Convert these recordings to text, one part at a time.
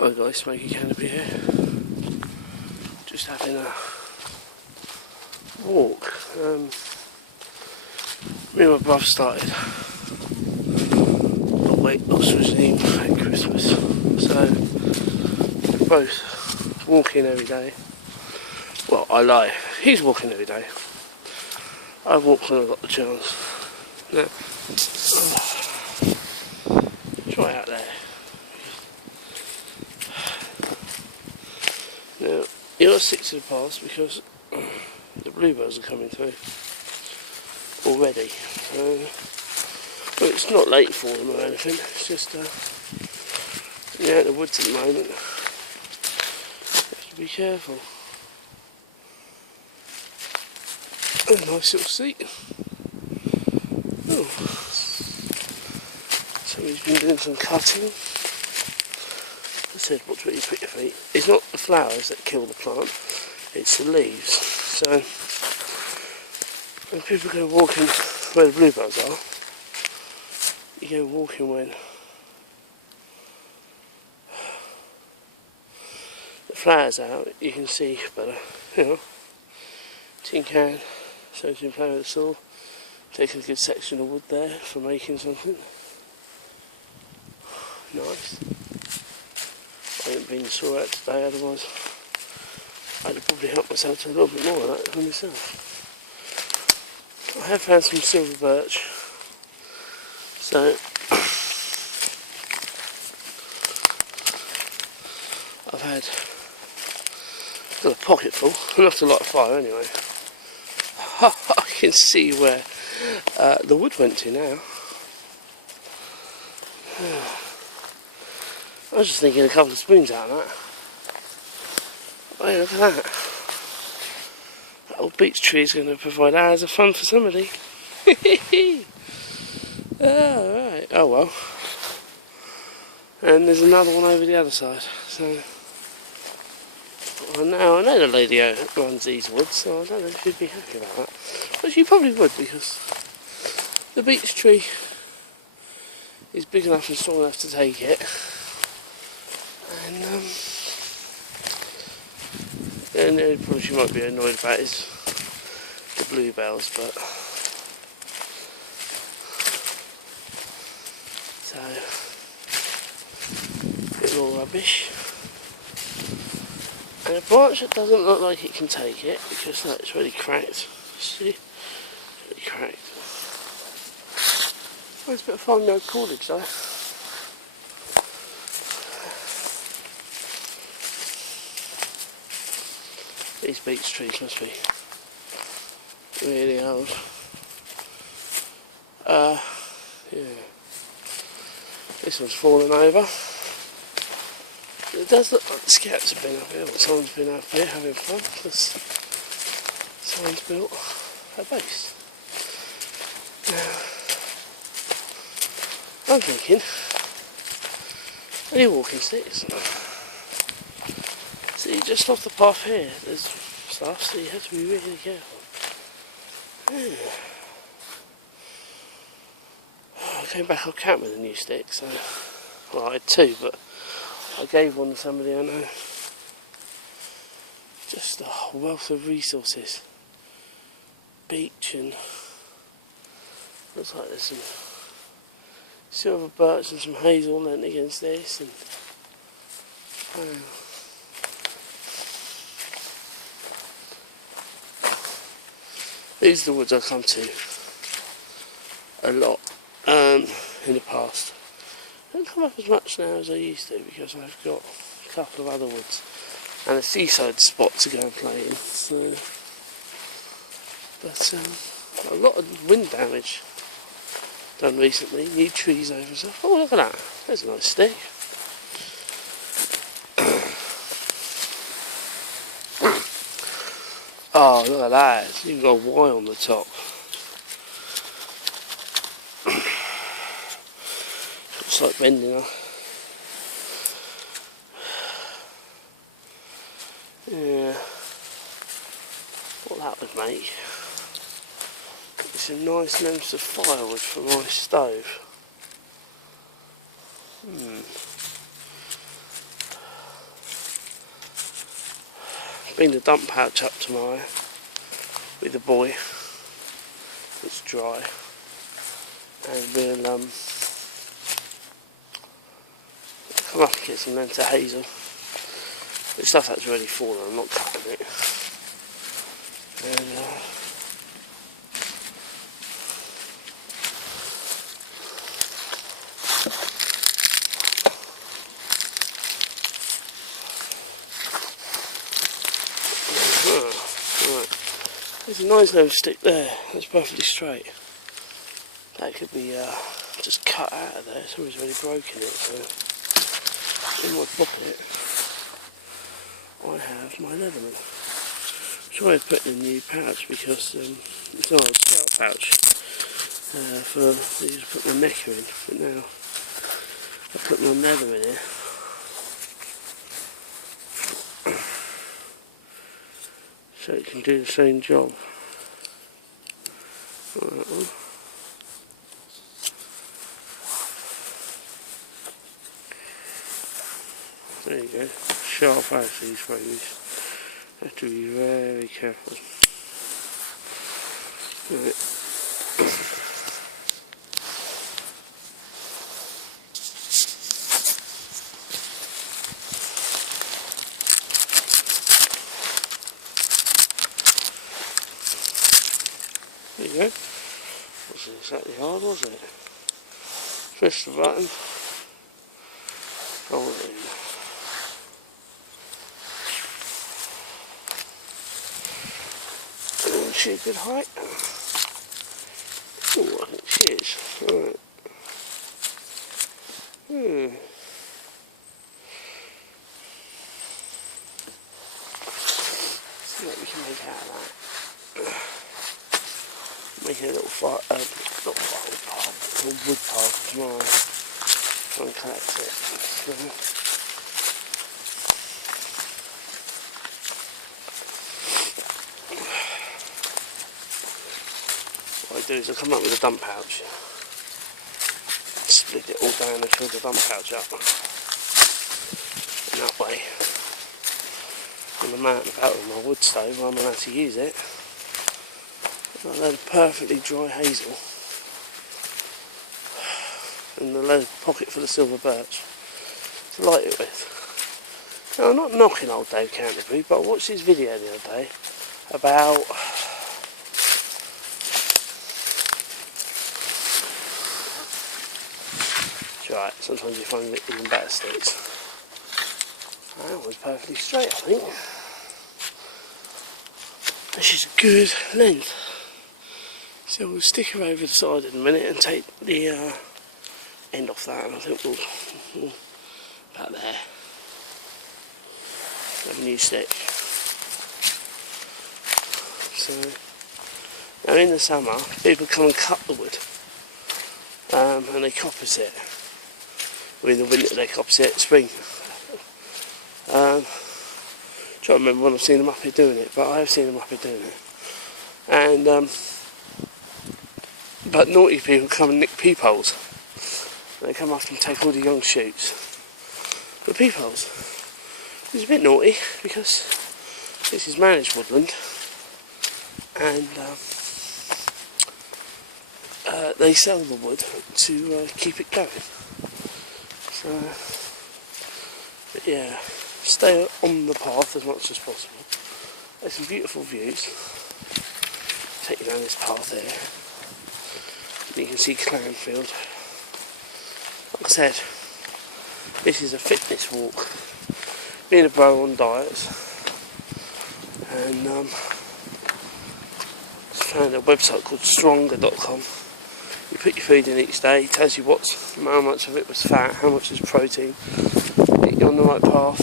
Hi guys, Smoky Canopy here. Just having a walk. Me and my brother started a weight loss regime at Christmas, so we're both walking every day. Well, I lie. He's walking every day. I walk when I've got the chance. Now, try out there. Now, you've got to stick to the path because the bluebirds are coming through already. But it's not late for them or anything, it's just out in the woods at the moment. You have to be careful. A nice little seat. Oh. Somebody's been doing some cutting. I said, watch where you put your feet. It's not the flowers that kill the plant, it's the leaves. So when people go walking where the bluebirds are, you go walking when the flowers out, you can see better, you know. Tin can, so you can play with the saw, take a good section of wood there for making something. Nice. I haven't been saw out today, otherwise I'd have probably helped myself to a little bit more of that for myself. I have found some silver birch, so I've got a pocket full, enough to light a fire anyway. I can see where the wood went to now. I was just thinking a couple of spoons out of that. Hey, look at that. That old beech tree is going to provide hours of fun for somebody. Alright, oh well. And there's another one over the other side. So I know the lady who runs these woods, so I don't know if she'd be happy about that. But she probably would, because the beech tree is big enough and strong enough to take it. And the only problem she might be annoyed about is the bluebells, but so a bit more rubbish. And a branch that doesn't look like it can take it, because no, it's really cracked. See? It's really cracked. Oh, it's a bit of farmyard cordage though. These beech trees must be really old. Yeah. This one's fallen over. It does look like the scouts have been up here, or someone's been up here having fun, because someone's built a base. Now, I'm thinking, any walking sticks? See, just off the path here, there's stuff, so you have to be really careful. Yeah. I came back off camp with a new stick, so, well, I had two, but I gave one to somebody I know. Just a wealth of resources. Beech and looks like there's some silver birch and some hazel lent against this, and these are the woods I've come to a lot in the past. I don't come up as much now as I used to, because I've got a couple of other woods and a seaside spot to go and play in. So, but a lot of wind damage done recently. New trees over and stuff. Oh, look at that! There's a nice stick. Oh, look at that! It's even got a Y on the top. It's like bending up. Yeah. What that would make. It's a nice length of firewood for my stove. bring the dump pouch up tomorrow with the boy. It's dry, and we'll come up and get some lenta hazel. The stuff that's already fallen, I'm not cutting it. And right. There's a nice little stick there, that's perfectly straight. That could be just cut out of there, somebody's already broken it, so in my pocket I have my Leatherman. I tried to put in a new pouch because it's not a scout pouch for you to put my necker in, but now I put my leather in here. So it can do the same job. There you go. Sharp as these frames. Have to be very careful. Right. There you go. Wasn't exactly hard, was it? Press the button. Hold it in. Isn't she a good height? Oh, I think she is. Right. See what we can make out of that. Making a little fire, not fire path, a little wood path tomorrow. Try and collect it. What I do is I come up with a dump pouch, split it all down and fill the dump pouch up. And that way, when I'm out and about with my wood stove, I'm allowed to use it. I've had a perfectly dry hazel and the leather pocket full of silver birch to light it with. Now, I'm not knocking old Dave Canterbury, but I watched his video the other day about right, sometimes you find even better sticks. That was perfectly straight, I think. This is a good length. So we'll stick her over the side in a minute and take the end off that, and I think we'll about there. Have a new stick. So now in the summer, people come and cut the wood, and they coppice it. Or in the winter they coppice it, spring. Try to remember when I've seen them up here doing it, but I have seen them up here doing it. And but naughty people come and nick peepholes. They come up and take all the young shoots. But peepholes, it's a bit naughty because this is managed woodland, and they sell the wood to keep it going. So, but yeah, stay on the path as much as possible. There's some beautiful views. Take you down this path here. You can see Clanfield. Like I said, this is a fitness walk. Being a bro on diets, and found a website called stronger.com. You put your food in each day, it tells you how much of it was fat, how much is protein, get you on the right path,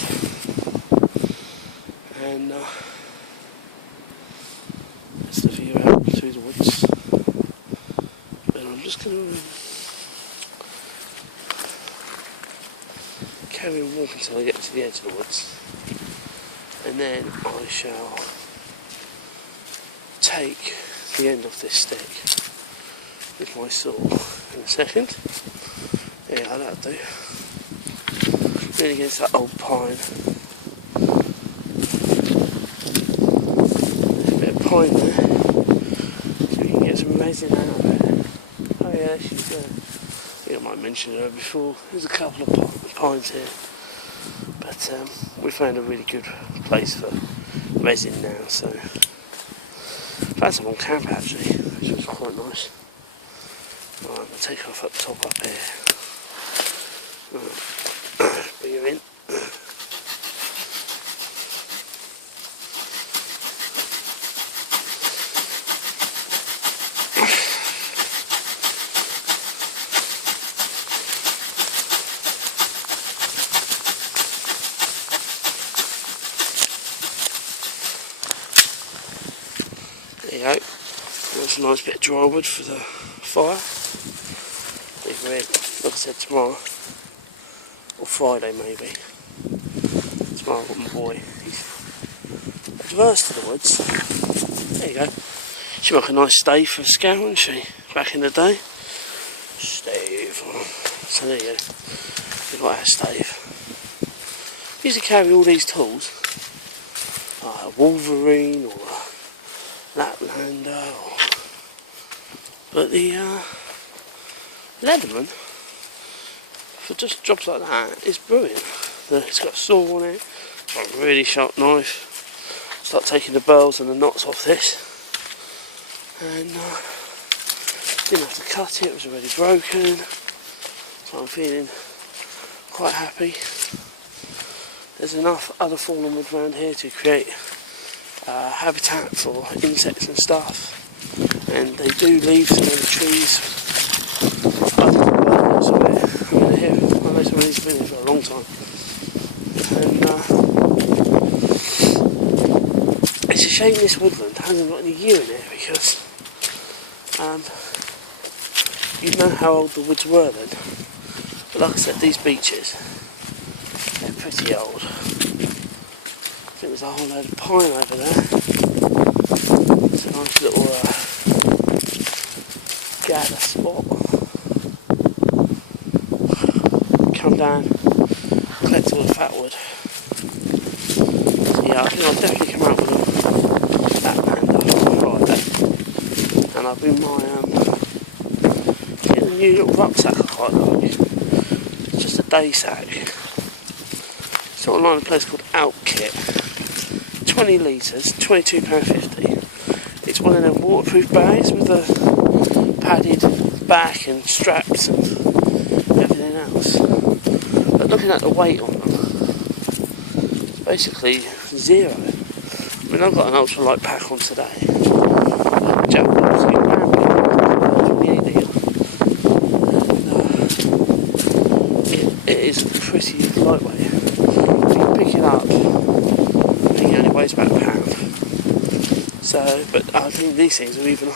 and that's the view out through the woods. And I'm just going to carry on walking until I get to the edge of the woods, and then I shall take the end of this stick with my saw in a second. Yeah, that'll do. Lean against that old pine. pine there. So we can get some resin out of it. Oh yeah, she's I think I might have mentioned her before. There's a couple of pines here. But we found a really good place for resin now, so found some on camp actually, which was quite nice. Right, I'm going to take her off up top up here. Right. Bring her in. There you go. That's a nice bit of dry wood for the fire. Leave her in, like I said, tomorrow. Or Friday maybe. Tomorrow I've got my boy. He's adverse to the woods. There you go. She'd make a nice stave for a scout, wouldn't she? Back in the day. Stave. So there you go. We've got our stave. Used to carry all these tools. Like a Wolverine or a Highlander. But the Leatherman, for just jobs like that, is brilliant. It's got a saw on it, it's got a really sharp knife. Start taking the burls and the knots off this, and didn't have to cut it. It was already broken, so I'm feeling quite happy. There's enough other fallen wood around here to create habitat for insects and stuff, and they do leave some of the trees. I know some of these have been here for a long time, and it's a shame this woodland hasn't got any yew in it, because you know how old the woods were then. But like I said, these beeches, they're pretty old. I think there's a whole load of pine over there. It's a nice little gather spot. Come down, collect all the fat wood. So yeah, I think I'll definitely come out with that panda on Friday. And I'll bring my get a new little rucksack I quite like. It's just a day sack. It's online a place called Outkit. 20 litres, £22.50. It's one of them waterproof bags with a padded back and straps and everything else. But looking at the weight on them, it's basically zero. I mean, I've got an ultralight pack on today. Jack was getting around with it is pretty lightweight. You can pick it up, and it only weighs about £1. So, but I think these things are even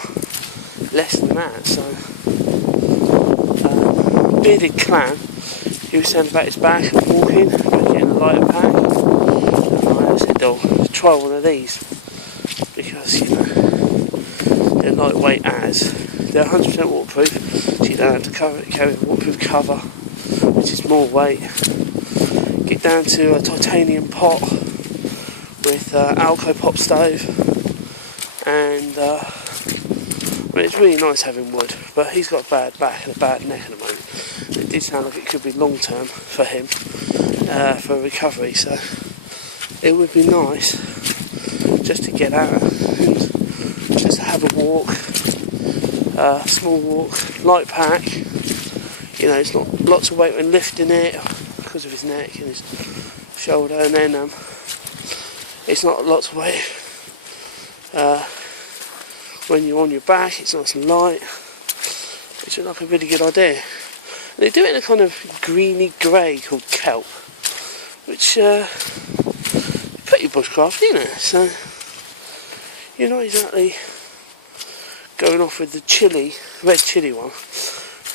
less than that. So, Bearded Clam, he was saying about his back and walking, about getting a lighter pack. And I said, "Oh, try one of these, because you know they're lightweight as they're 100% waterproof, so you don't have to carry a waterproof cover, which is more weight. Get down to a titanium pot with Alco pop stove, and I mean, it's really nice having wood, but he's got a bad back and a bad neck at the moment. It did sound like it could be long term for him, for recovery, so it would be nice just to get out and just to have a walk, small walk, light pack. You know, it's not lots of weight when lifting it because of his neck and his shoulder, and then it's not lots of weight when you're on your back. It's nice and light, which is like a really good idea. And they do it in a kind of greeny grey called kelp, which pretty bushcraft, isn't it? So you're not exactly going off with the red chili one.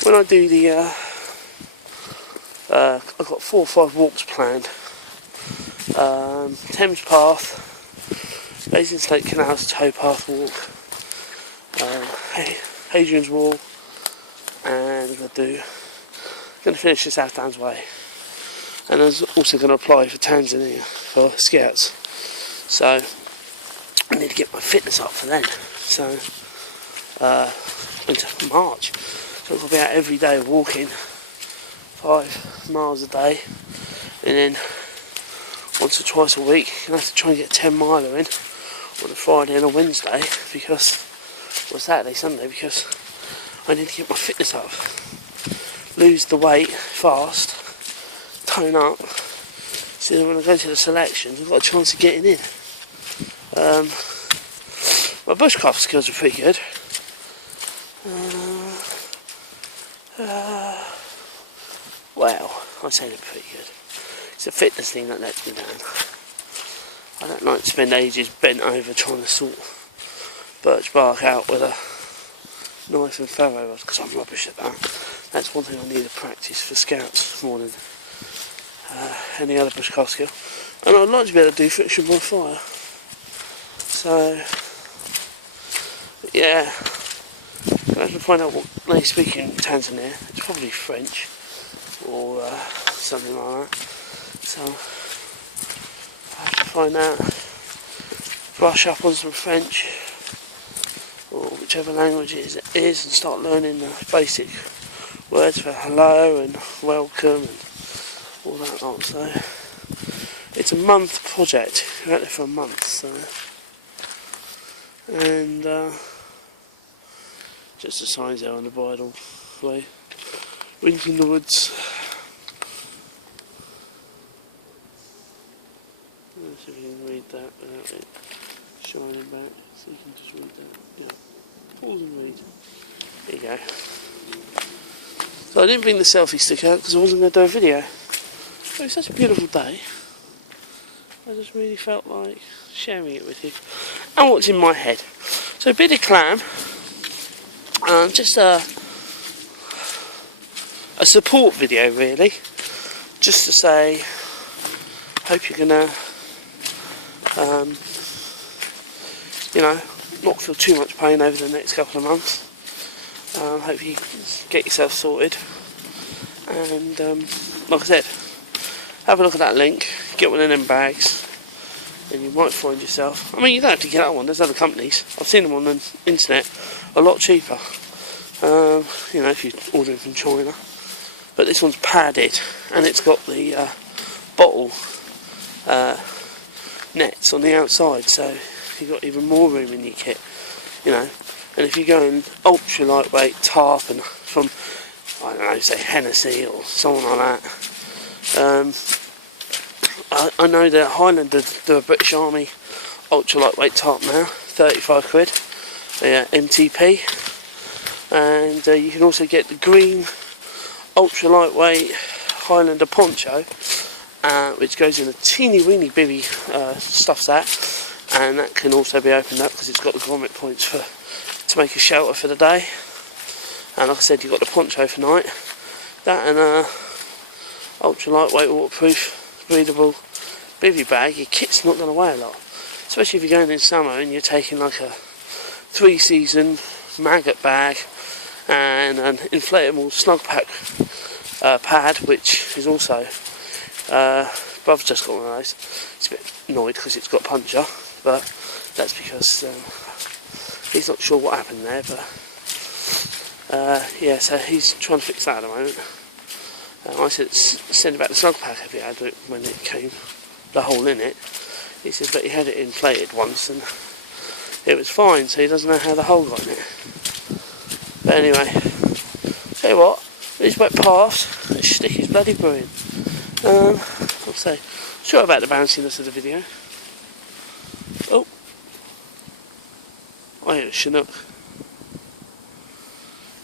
When I do the I've got 4 or 5 walks planned. Thames Path, Basingstoke Canals towpath walk, Hadrian's Wall, and I'm going to finish the South Downs Way. And I was also going to apply for Tanzania for scouts. So I need to get my fitness up for then. So into March, so I'll be out every day walking 5 miles a day, and then once or twice a week I have to try and get a 10 miler in on a Friday and a Wednesday, because, or Saturday, Sunday, because I need to get my fitness up, lose the weight fast, tone up, so that when I go to the selections I've got a chance of getting in. My bushcraft skills are pretty good. Well, I say they're pretty good. It's a fitness thing that lets me down. I don't like to spend ages bent over trying to sort birch bark out with a knife and ferro rod, because I'm rubbish at that. That's one thing I need to practice for scouts more than any other bushcraft skill. And I'd like to be able to do friction by fire. So, yeah, I have to find out what they speak in Tanzania. It's probably French or something like that. So I have to find out, brush up on some French or whichever language it is, and start learning the basic words for hello and welcome and all that lot. So it's a month project. We're out there for a month. So, and just the signs there on the bridle way. Wind in the woods. Let's see if you can read that without it shining back. So you can just read that. Yeah. Pause and read. There you go. So I didn't bring the selfie stick out because I wasn't going to do a video. But it's such a beautiful day. I just really felt like sharing it with you. And what's in my head. So Bearded Clam. Just a support video really. Just to say, hope you're gonna not feel too much pain over the next couple of months. Hope you get yourself sorted, and like I said, have a look at that link, get one of them bags, and you might find yourself, I mean, you don't have to get that one, there's other companies, I've seen them on the internet a lot cheaper, if you order it from China. But this one's padded, and it's got the bottle nets on the outside, so you've got even more room in your kit, And if you're going ultra lightweight tarp and from, I don't know, say Hennessy or someone like that, I know that Highlander do a British Army ultra lightweight tarp now, 35 quid, MTP, and you can also get the green ultra lightweight Highlander Poncho, which goes in a teeny weeny bibby stuff that, and that can also be opened up because it's got the grommet points to make a shelter for the day. And like I said, you've got the poncho for night, that and ultra lightweight waterproof breathable bivvy bag. Your kit's not going to weigh a lot, especially if you're going in summer and you're taking like a 3-season maggot bag and an inflatable snug pack pad, which is also Bub's just got one of those. He's a bit annoyed because it's got puncture, but that's because he's not sure what happened there, but so he's trying to fix that at the moment. I said, send about the snug pack if he had it when it came, the hole in it. He said, but he had it inflated once and it was fine, so he doesn't know how the hole got in it. But anyway, tell you what, these wet paths, this stick is bloody brilliant. I'll say, sure about the bounciness of the video. Oh, I hear a Chinook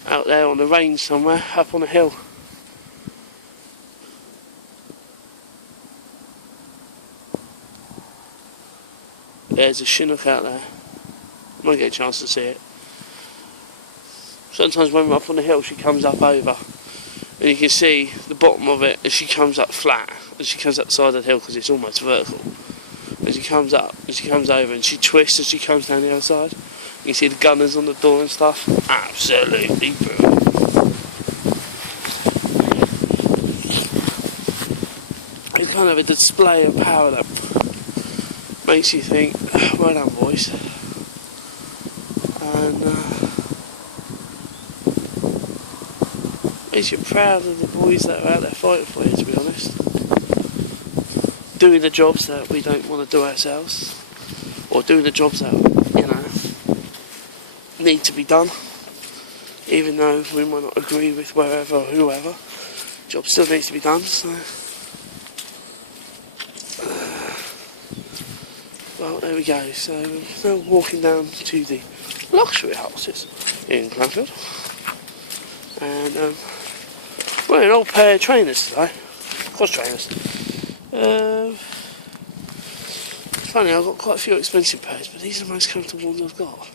out there on the range somewhere, up on a hill. There's a Chinook out there. I might get a chance to see it. Sometimes when we're up on the hill, she comes up over, and you can see the bottom of it as she comes up flat, as she comes up the side of the hill because it's almost vertical. As she comes up, as she comes over, and she twists as she comes down the other side. You can see the gunners on the door and stuff. Absolutely brilliant. It's kind of a display of power that makes you think, well done, boy. boys. And at least you're proud of the boys that are out there fighting for you, to be honest. Doing the jobs that we don't want to do ourselves, or doing the jobs that, you know, need to be done, even though we might not agree with wherever or whoever. Job still needs to be done. So, well, there we go. So now walking down to the luxury houses in Clanfield, and we're an old pair of trainers today, cross trainers. Funny, I've got quite a few expensive pairs, but these are the most comfortable ones I've got.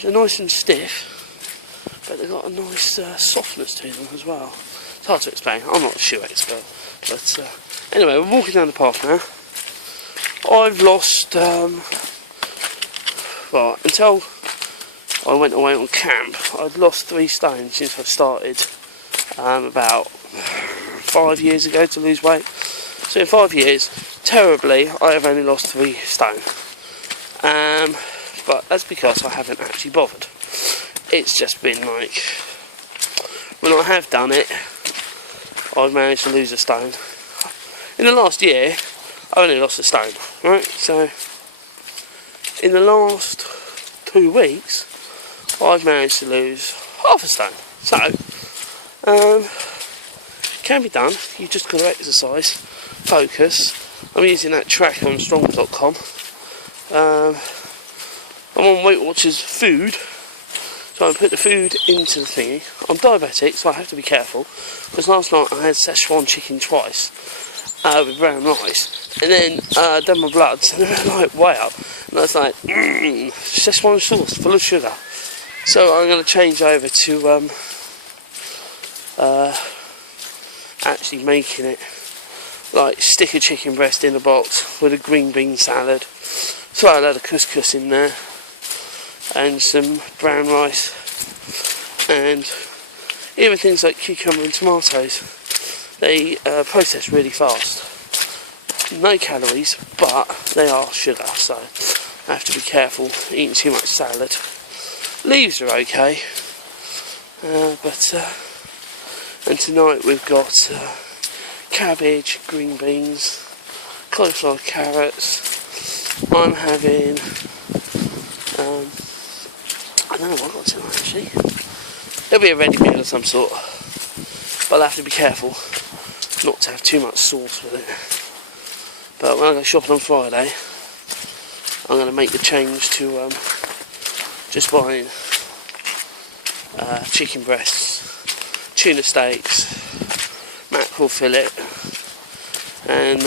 They're nice and stiff, but they've got a nice softness to them as well. It's hard to explain, I'm not a shoe expert, but anyway, we're walking down the path now. I've lost, well, until I went away on camp, I'd lost 3 stone since I started about 5 years ago to lose weight. So in 5 years, terribly, I have only lost 3 stone. But that's because I haven't actually bothered. It's just been like, when I have done it, I've managed to lose a stone. In the last year, I've only lost a stone, right? So, in the last 2 weeks, I've managed to lose half a stone. So, can be done. You've just got to exercise, focus. I'm using that tracker on strong.com. I'm on Weight Watchers food, so I put the food into the thingy. I'm diabetic, so I have to be careful, because last night I had Szechuan chicken twice with brown rice, and then done my bloods, and they're like way up, and I was like, Szechuan sauce full of sugar. So I'm going to change over to actually making it like stick a chicken breast in a box with a green bean salad, throw a load of couscous in there, and some brown rice, and even things like cucumber and tomatoes. They process really fast. No calories, but they are sugar, so I have to be careful eating too much salad. Leaves are okay, and tonight we've got cabbage, green beans, cauliflower, carrots. I'm having I don't know what I've got tonight actually. There'll be a ready meal of some sort, but I'll have to be careful not to have too much sauce with it. But when I go shopping on Friday, I'm going to make the change to just buying chicken breasts, tuna steaks, mackerel fillet, and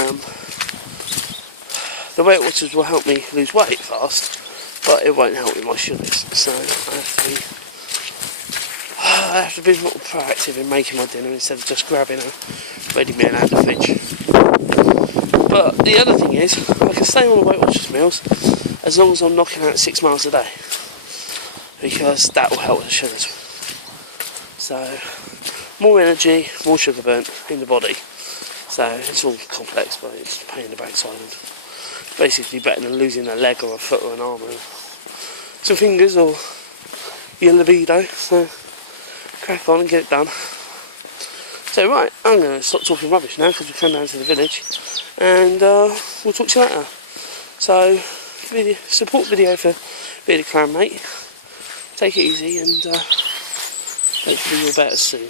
the Weight Watchers will help me lose weight fast, but it won't help with my sugars. So I have to be more proactive in making my dinner instead of just grabbing a ready meal out of the fridge. But the other thing is, I can stay on the Weight Watchers meals as long as I'm knocking out 6 miles a day, because that will help with the sugars. So more energy, more sugar burnt in the body. So it's all complex, but it's a pain in the backside. And basically better than losing a leg or a foot or an arm or some fingers or your libido. So crack on and get it done. So right, I'm going to stop talking rubbish now because we've come down to the village, and we'll talk to you later. So support video for Bearded Clam, mate. Take it easy, and hopefully you're better soon.